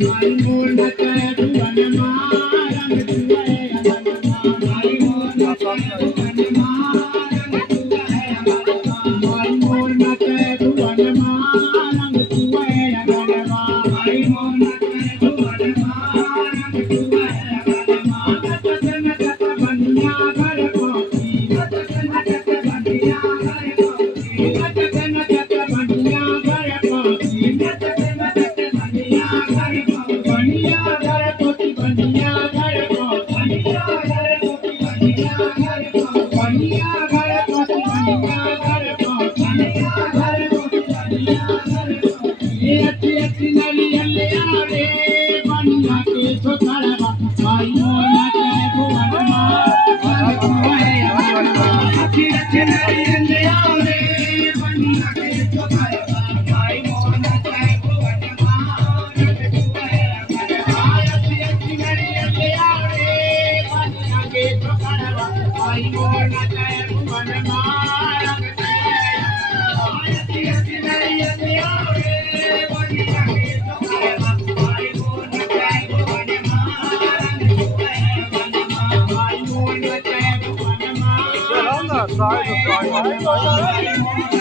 माई मोर नचाए भुवन माँ रंग चुए अगनमा माई मोर नचाए भुवन माँ रंग चुए अगनमा माई मोर नचाए भुवन माँ रंग चुए अगनमा माई मोर नचाए भुवन माँ रंग चुए अगनमा नचत नचत बनिया घर पहुंची नचत नचत बनिया घर पहुंची नचत नचत बनिया घर पहुंची नचत नचत बनिया घर पहुंची बनिया घर पहुंची बनिया घर पहुंची बनिया घर पहुंची बनिया घर पहुंची बनिया घर पहुंची बनिया घर पहुंची बनिया घर पहुंची बनिया घर पहुंची अच्छी अच्छी नारियल रे बनिया के छोकरवा माई मोर नचाए भुवन माँ रंग चुए अगनमा अच्छी अच्छी नारियल रे बनिया के छोकरवा माई मोर नचाए भुवन माँ रंग चुए अगनमा अच्छी अच्छी नारियल रे बनिया के छोकरवा माई मोर नचाए भुवन माँ रंग चुए अगनमा अच्छी अच्छी नारियल रे बनिया के छोकरवा माई मोर नचाए भुवन माँ रंग चुए अगनमा माई मोर नचाए भुवन माँ Side to side.